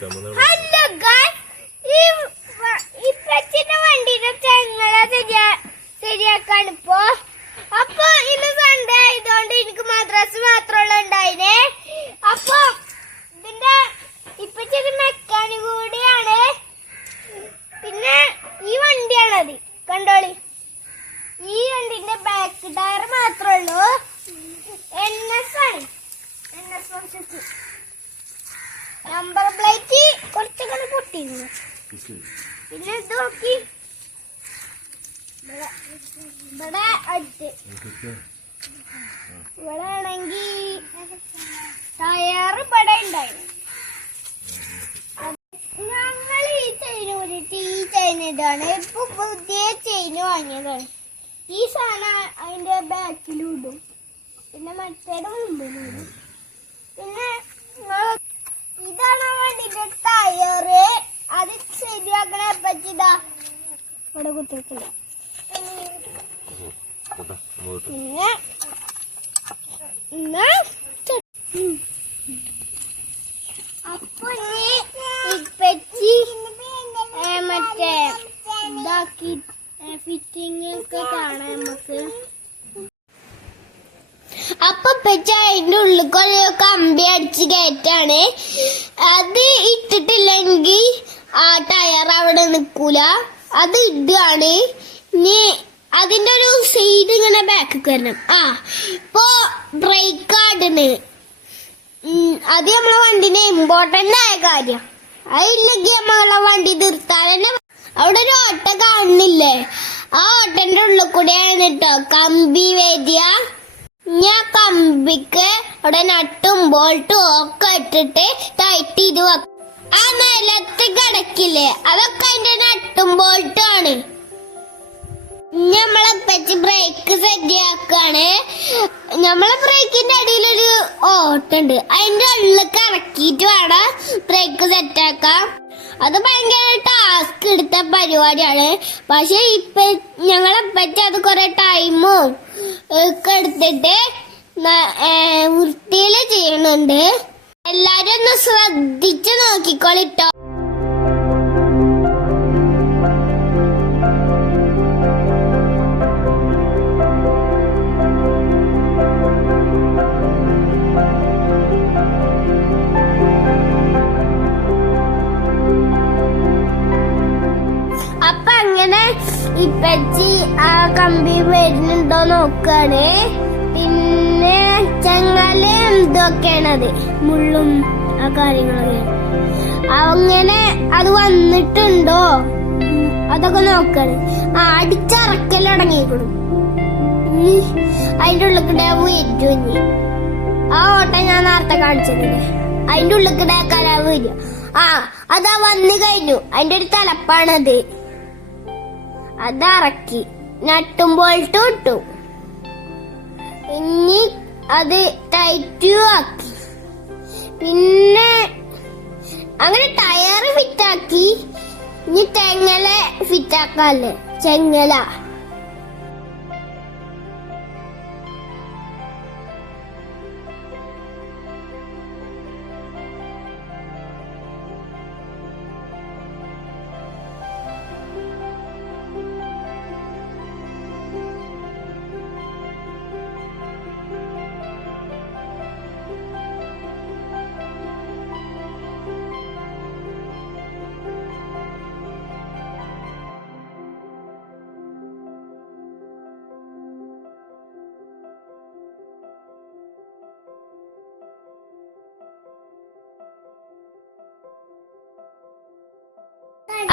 Hello guys, ഇപ്പച്ചിന്റെ വണ്ടിയുടെ ചെങ്ങല ശരിയാക്കാണ് ഇപ്പൊ. അപ്പൊ ഇന്ന് സൺഡേ ആയതുകൊണ്ട് എനിക്ക് മദ്രസ് മാത്രമുള്ള ഉണ്ടായിനെ. അപ്പൊ ഇതിന്റെ ഇപ്പച്ചൊരു മെക്കാനിക് കൂടിയാണ്. പിന്നെ ഈ വണ്ടിയാണത്, കണ്ടോളി. ഈ വണ്ടിന്റെ ബാക്ക് ടയർ മാത്രമേ ഉള്ളൂ. NS ആണ്, NS 160. നമ്പർ പ്ലേറ്റ് കുറച്ചൊക്കെ പൊട്ടിയിരുന്നു. പിന്നെ ഇത് നോക്കി, ഇവിടെ അടുത്ത് ഇവിടെ ആണെങ്കിൽ ടയർ ഇവിടെ ഉണ്ടായിരുന്നു. ഞങ്ങൾ ഈ ചെയിൻ ഊരിട്ട് ഈ ചെയിൻ ഇടാണ്. ഇപ്പൊ പുതിയ ചെയിൻ വാങ്ങിയതാണ്. ഈ സാധനം അതിന്റെ ബാക്കിലും ഇടും, പിന്നെ മറ്റേത് മുമ്പിലും ഇടും. പിന്നെ ഇതാണ് വണ്ടിന്റെ ടയറ്. അത് ശരിയാക്കണ പറ്റിതാ ഇവിടെ കുത്തിട്ടില്ല. പിന്നെ അപ്പൊ ഇപ്പച്ചി മറ്റേ ഇതാക്കി ഫിറ്റിംഗ് ഒക്കെ കാണാൻ നമുക്ക്. അപ്പൊ ഇപ്പച്ചി അതിന്റെ ഉള്ളിൽ കുറെ കമ്പി അടിച്ച് കയറ്റാണ്. അത് ഇട്ടിട്ടില്ലെങ്കിൽ ആ ടയർ അവിടെ നിക്കൂല. അത് ഇടുകയാണ്. ഇനി അതിന്റെ ഒരു സൈഡ് ഇങ്ങനെ ബാക്ക് വരണം. ഇപ്പൊ ബ്രേക്ക് ആടണ്. അത് നമ്മളെ വണ്ടിന്റെ ഇമ്പോർട്ടന്റ് ആയ കാര്യം. അതില്ലെങ്കിൽ നമ്മളെ വണ്ടി നിർത്താൻ തന്നെ. അവിടെ ഒരു ഓട്ട കാണുന്നില്ലേ? ആ ഓട്ടന്റെ ഉള്ളിൽ കൂടെയാണ് കേട്ടോ കമ്പി വരിക. ഞാൻ കമ്പിക്ക് അവിടെ നട്ടും ബോൾട്ടും ഒക്കെ ഇട്ടിട്ട് ടൈറ്റ് ചെയ്ത് വെക്കും. ആ നിലത്ത് കിടക്കില്ലേ, അതൊക്കെ അതിന്റെ നട്ടും ബോൾട്ടും ആണ്. നമ്മളെ പറ്റി ബ്രേക്ക് സെറ്റാക്കാണ്. നമ്മളെ ബ്രേക്കിന്റെ അടിയിലൊരു ഓട്ടുണ്ട്. അതിന്റെ ഉള്ളിലേക്ക് ഇറക്കിയിട്ട് വേണം ബ്രേക്ക് സെറ്റാക്കാം. അത് ഭയങ്കര ടാസ്ക് എടുത്ത പരിപാടിയാണ്. പക്ഷെ ഇപ്പൊ ഞങ്ങളെ പറ്റി അത് കുറെ ടൈമും ഒക്കെ എടുത്തിട്ട് വൃത്തിയില് ചെയ്യണുണ്ട്. എല്ലാരും ഒന്ന് ശ്രദ്ധിച്ചു നോക്കിക്കോളിട്ടോ. അപ്പൊ അങ്ങനെ ഇപ്പച്ചി ആ കമ്പി വരുന്നുണ്ടോ നോക്കാണ്. പിന്നെ ചങ്ങല എന്തൊക്കെയാണത്, മുള്ളും ആ കാര്യങ്ങളൊക്കെ. അങ്ങനെ അത് വന്നിട്ടുണ്ടോ അതൊക്കെ നോക്കാണ്. അടിച്ചറക്കലടങ്ങിക്കണം. അതിന്റെ ഉള്ളിൽ കിട വരും. ആ ഓട്ടം ഞാൻ നേരത്തെ കാണിച്ചിട്ടില്ലേ, അതിന്റെ ഉള്ളിൽ കിടക്കാനാ വരിക. അതാ വന്നു കഴിഞ്ഞു. അതിന്റെ ഒരു തലപ്പാണത്. അതറക്കി നട്ടും ബോൾട്ടും ഇട്ടു. ഇനി അത് ടൈറ്റും ആക്കി. പിന്നെ അങ്ങനെ ടയർ ഫിറ്റാക്കി. ഇനി ചെങ്ങല ഫിറ്റാക്കാല്ലേ, ചെങ്ങല.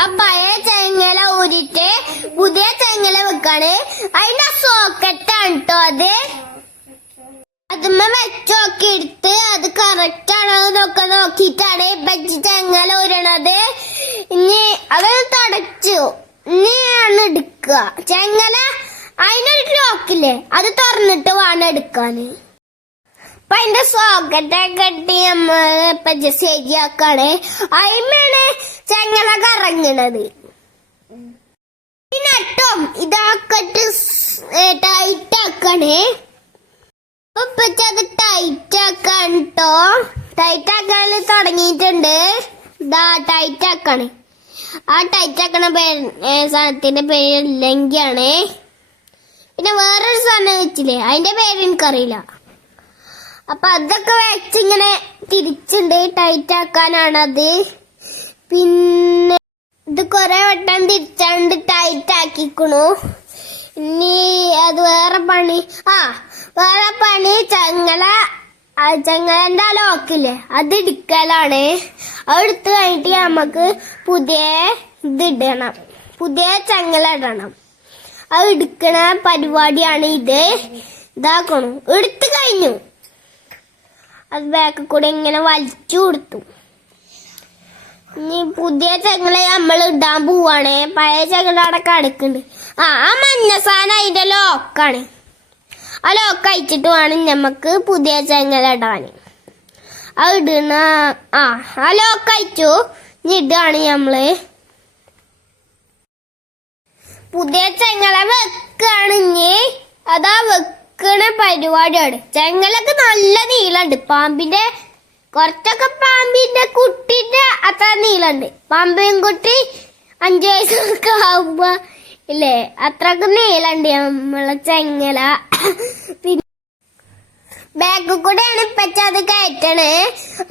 ആ പഴയ ചെങ്ങല ഊരിട്ട് പുതിയ ചെങ്ങല വെക്കാണ്. അതിന്റെ സോക്കറ്റാണ് കേട്ടോ അത്. അതുമ്മ വെച്ചോക്കി എടുത്ത് അത് കറക്റ്റ് ആണോ എന്നൊക്കെ നോക്കിയിട്ടാണ് പച്ചി ചെങ്ങല ഊരണത്. ഇനി അതൊന്ന് തടച്ചു. ഇനിയാണ് എടുക്കുക ചെങ്ങല. അതിനൊരു ലോക്കില്ലേ, അത് തുറന്നിട്ട് വേണം എടുക്കാന്. അപ്പൊ അതിന്റെ സോക്കറ്റൊക്കെ കെട്ടി നമ്മള് ശരിയാക്കാണ്. അതിന്മേണ് ചെങ്ങല കറങ്ങണത്. നട്ടും ഇതാക്കിട്ട് ടൈറ്റ് ആക്കണേ. അത് ടൈറ്റ് ആക്കാൻ കേട്ടോ. ടൈറ്റ് ആക്കാൻ തുടങ്ങിയിട്ടുണ്ട്. ഇതാ ടൈറ്റ് ആക്കാണ്. ആ ടൈറ്റ് ആക്കണ സാധനത്തിന്റെ പേര് ലങ്കിയാണ്. പിന്നെ വേറൊരു സാധനം വെച്ചില്ലേ, അതിന്റെ പേര് എനിക്കറിയില്ല. അപ്പൊ അതൊക്കെ വെച്ചിങ്ങനെ തിരിച്ചുണ്ട്, ടൈറ്റ് ആക്കാനാണത്. പിന്നെ ഇത് കൊറേ വട്ടം തിരിച്ചാണ്ട് ടൈറ്റ് ആക്കിക്കണു. ഇനി അത് വേറെ പണി ചങ്ങലന്റെ ലോക്കില്ലേ അത് ഇടിക്കലാണ്. അത് എടുത്ത് കഴിഞ്ഞിട്ട് നമുക്ക് പുതിയ ചങ്ങല ഇടണം. അത് എടുക്കണ പരിപാടിയാണ് ഇത്. ഇതാക്കണു, എടുത്തു കഴിഞ്ഞു. അത് ബാക്കിൽ കൂടെ ഇങ്ങനെ വലിച്ചു കൊടുത്തു. ഇനി പുതിയ ചങ്ങല നമ്മൾ ഇടാൻ പോവാണ്. പഴയ ചങ്ങല അവിടെ കിടക്കുന്നുണ്ട്. ആ മഞ്ഞ സാധനം അതിന്റെ ലോക്കാണ്. ആ ലോക്ക് അയച്ചിട്ട് വേണം നമുക്ക് പുതിയ ചങ്ങല ഇടാൻ. അത് ഇടണ ആ ലോക്ക് അയച്ചു. ഇനി ഇടാണ് നമ്മള് പുതിയ ചങ്ങല വെക്കാണ്. ഇനി അതാ വെക്കണ പരിപാടിയാണ്. ചങ്ങലക്ക് നല്ല നീളമുണ്ട്. കുറച്ചൊക്കെ പാമ്പിന്റെ കുട്ടിന്റെ അത്ര നീളമുണ്ട്. പാമ്പിൻ കുട്ടി 5 വയസ്സൊക്കെ ആവുമ്പോ ഇല്ലേ അത്രക്ക് നീളമുണ്ട് നമ്മളെ ചങ്ങല. പിന്നെ ബാക്കിൽ കൂടെയാണ് ഇപ്പച്ചത് കയറ്റണേ.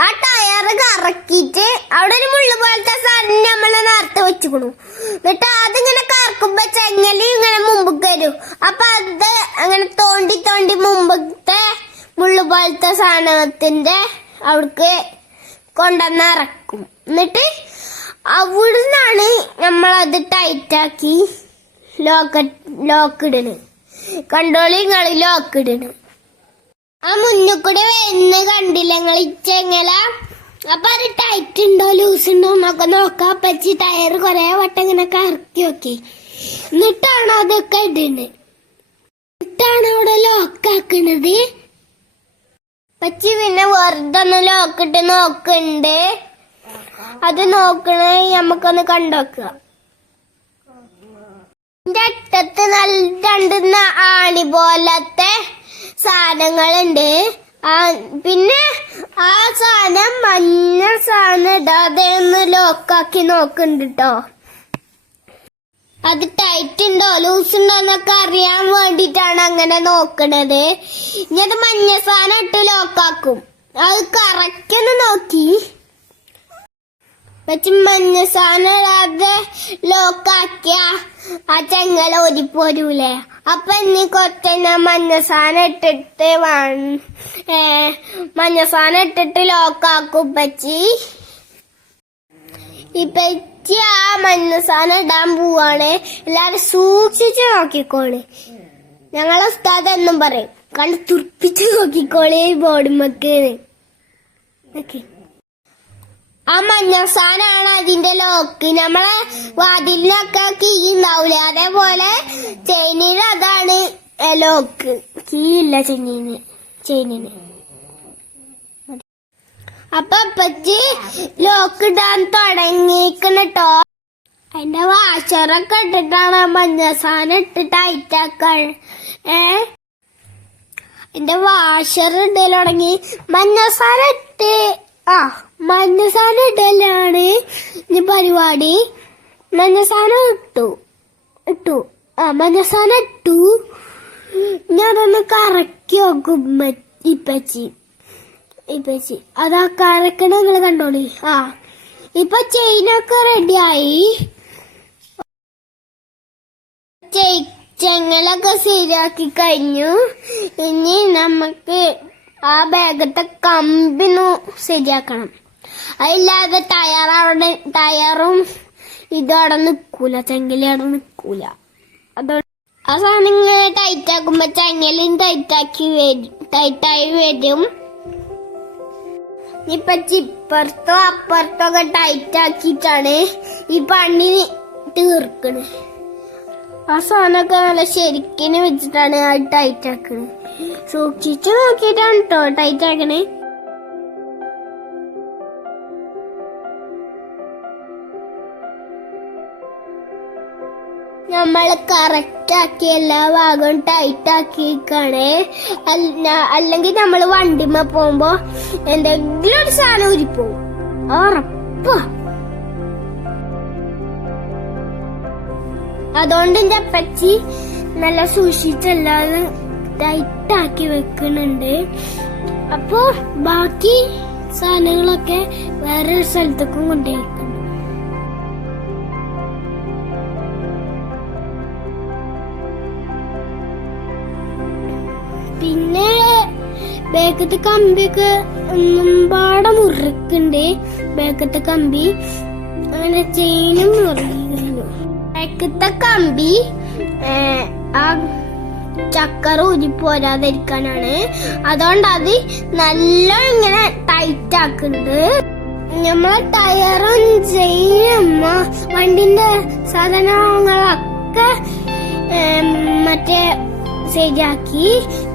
ആ ടയർ കറക്കിയിട്ട് അവിടെ ഒരു മുള്ളു പോലത്തെ സാധനം നമ്മളെ നേരത്തെ വെച്ചുക്കണു. എന്നിട്ട് അതിങ്ങനെ കറക്കുമ്പോ ചങ്ങല ഇങ്ങനെ മുമ്പ് വരും. അപ്പൊ അത് അങ്ങനെ തോണ്ടി തോണ്ടി മുമ്പത്തെ മുള്ളു പോലത്തെ സാധനത്തിന്റെ അവിടേക്ക് കൊണ്ടുവന്ന് ഇറക്കും. എന്നിട്ട് അവിടുന്നാണ് നമ്മളത് ടൈറ്റാക്കി ലോക്ക് ഇടണ്. കണ്ടോളി നിങ്ങൾ ലോക്ക് ഇടണ്. ആ മുന്നിൽ കൂടെ വരുന്ന കണ്ടില്ല നിങ്ങൾ ചങ്ങല. അപ്പൊ അത് ടൈറ്റ് ഉണ്ടോ ലൂസ് ഉണ്ടോ എന്നൊക്കെ നോക്കാം. പച്ചി ടയർ കൊറേ വട്ടം ഇങ്ങനെ കറക്കി നോക്കി. എന്നിട്ടാണ് അതൊക്കെ ഇടണ്. എന്നിട്ടാണ് അവിടെ ലോക്കാക്കണത്. പച്ചി പിന്നെ വെറുതെ ഒന്ന് ലോക്കിട്ട് നോക്കണ്ട്. അത് നോക്കണ നമുക്കൊന്ന് കണ്ടോക്കുക. ഇതിന്റെ അറ്റത്ത് നല്ല ആണി പോലത്തെ സാധനങ്ങളുണ്ട്. പിന്നെ ആ സാധനം മഞ്ഞ സാധനം ഇടാതെ ഒന്ന് ലോക്കാക്കി നോക്കുന്നുണ്ട് കേട്ടോ. അത് ടൈറ്റ് ഉണ്ടോ ലൂസ് ഉണ്ടോ എന്നൊക്കെ അറിയാൻ വേണ്ടിട്ടാണ് അങ്ങനെ നോക്കണത്. ഇനി അത് മഞ്ഞ സാധനം ഇട്ട് ലോക്കാക്കും. അത് കറക്റ്റ് ഒന്ന് നോക്കി പക്ഷെ മഞ്ഞ സാധനം ഇടാതെ ലോക്കാക്കിയ ആ ചങ്ങല ഓടിപ്പോരൂലേ. അപ്പൊ ഇനി കുറച്ച് മഞ്ഞ സാധനം ഇട്ടിട്ട് ലോക്കാക്കും പച്ചി. ഇപ്പച്ചി ആ മഞ്ഞ സാധനം ഇടാൻ പോവാണ്. എല്ലാരും സൂക്ഷിച്ച് നോക്കിക്കോളി. ഞങ്ങളെ ഉസ്താദ് എന്നും പറയും കണ്ട് തുറപ്പിച്ച് നോക്കിക്കോളി ബോർഡുമ്മക്ക്. ആ മഞ്ഞ സാധനമാണ് അതിന്റെ ലോക്ക്. നമ്മളെ വാതിലിനൊക്കെ കീ ഉണ്ടാവൂലേ അതേപോലെ ചെയിനിന് അതാണ് ലോക്ക്. കീ ഇല്ല ചെയിനിന്. അപ്പൊ പറ്റി ലോക്ക് ഇടാൻ തുടങ്ങിക്കണട്ടോ. അതിന്റെ വാഷറൊക്കെ ഇട്ടിട്ടാണ് മഞ്ഞ സാധനം ഇട്ട് ടൈറ്റാക്കാൻ. അതിന്റെ വാഷർ ഇടൽ തുടങ്ങി. മഞ്ഞ സാധനം ഇടലാണ് ഇനി പരിപാടി. മഞ്ഞ സാധനം ഇട്ടു. മഞ്ഞ സാധനം ഇട്ടു. ഞാൻ അതൊന്ന് കറക്കി നോക്കും ഇപ്പച്ചി. അതാ കറക്കണ നിങ്ങള് കണ്ടോളി. ഇപ്പൊ ചെയിനൊക്കെ റെഡിയായി. ചെങ്ങലൊക്കെ ശരിയാക്കി കഴിഞ്ഞു. ഇനി നമുക്ക് ആ ബാഗത്തെ കമ്പിന്ന് ശരിയാക്കണം. അതില്ലാതെ ടയറും ഇതവിടെ നിക്കൂല. ചെങ്ങല അവിടെ നിക്കൂല. അതോടെ ആ സാധനം ഇങ്ങനെ ടൈറ്റ് ആക്കുമ്പോ ചെങ്ങലും ടൈറ്റായി വരും. ഇപ്പൊ ഇപ്പുറത്തോ അപ്പുറത്തോ ഒക്കെ ടൈറ്റ് ആക്കിയിട്ടാണ് ഈ പണി തീർക്കണ്. ആ സാധനമൊക്കെ നല്ല ശരിക്കിന് വെച്ചിട്ടാണ് ആ ടൈറ്റ് ആക്കണത്. സൂക്ഷിച്ചു നോക്കിയിട്ടാണ് കേട്ടോ ടൈറ്റ് ആക്കണേ. നമ്മള് കറക്റ്റ് ആക്കി എല്ലാ ഭാഗവും ടൈറ്റ് ആക്കിയിരിക്കണേ. അല്ലെങ്കിൽ നമ്മള് വണ്ടിമ്മ പോകുമ്പോ എന്തെങ്കിലും ഒരു സാധനം ഉരിപ്പോവും ഉറപ്പാ. അതുകൊണ്ട് എന്റെ അപ്പച്ചി നല്ല സൂക്ഷിച്ചല്ലാതെ ടൈറ്റാക്കി വെക്കുന്നുണ്ട്. അപ്പൊ ബാക്കി സാധനങ്ങളൊക്കെ വേറൊരു സ്ഥലത്തേക്കും കൊണ്ടുപോയിക്കുന്നു. പിന്നെ ബേക്കത്തെ കമ്പിയൊക്കെ ഒന്നുംപാടെ മുറിക്കുണ്ട്. ബേക്കത്തെ കമ്പി അങ്ങനെ ചെയിനും മുറിക്കുന്നു. ബേക്കത്തെ കമ്പി ആ ചക്കറ ഊരിപ്പോരാതിരിക്കാനാണ്. അതുകൊണ്ട് അത് നല്ല ഇങ്ങനെ ടൈറ്റ് ആക്കുന്നുണ്ട്. നമ്മളെ ടയറും ചെയിനും വണ്ടിന്റെ സാധനങ്ങളൊക്കെ മറ്റേ ശരിയാക്കി.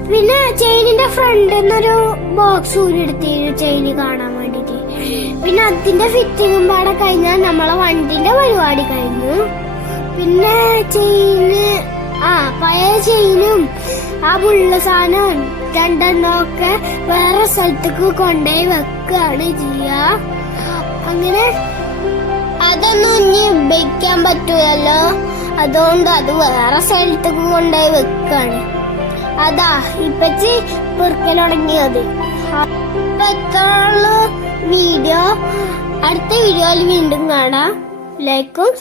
പിന്നെ ചെയിനിന്റെ ഫ്രണ്ടിന്നൊരു ബോക്സ് ഊരിയെടുത്തിരുന്നു ചെയിന് കാണാൻ വേണ്ടിട്ട്. പിന്നെ അതിന്റെ ഫിറ്റിങ്ങും പാടെ കഴിഞ്ഞാൽ നമ്മളെ വണ്ടിന്റെ പരിപാടി കഴിഞ്ഞു. പിന്നെ ചെയിന് പഴയ ചെയിനും ആ മുള്ള സാധനവും രണ്ടെണ്ണമൊക്കെ വേറെ സ്ഥലത്തേക്ക് കൊണ്ടുപോയി വെക്കുകയാണ് ചെയ്യാ. അങ്ങനെ അതൊന്നും ഇനി ഉപയോഗിക്കാൻ പറ്റൂലല്ലോ, അതുകൊണ്ട് അത് വേറെ സ്ഥലത്തേക്ക് കൊണ്ടുപോയി വെക്കാണ്. അതാ ഇപ്പച്ചി പെറുക്കൽ തുടങ്ങിയത്. അപ്പൊ എത്രയുള്ള വീഡിയോ, അടുത്ത വീഡിയോയിൽ വീണ്ടും കാണാം. ലൈക്കും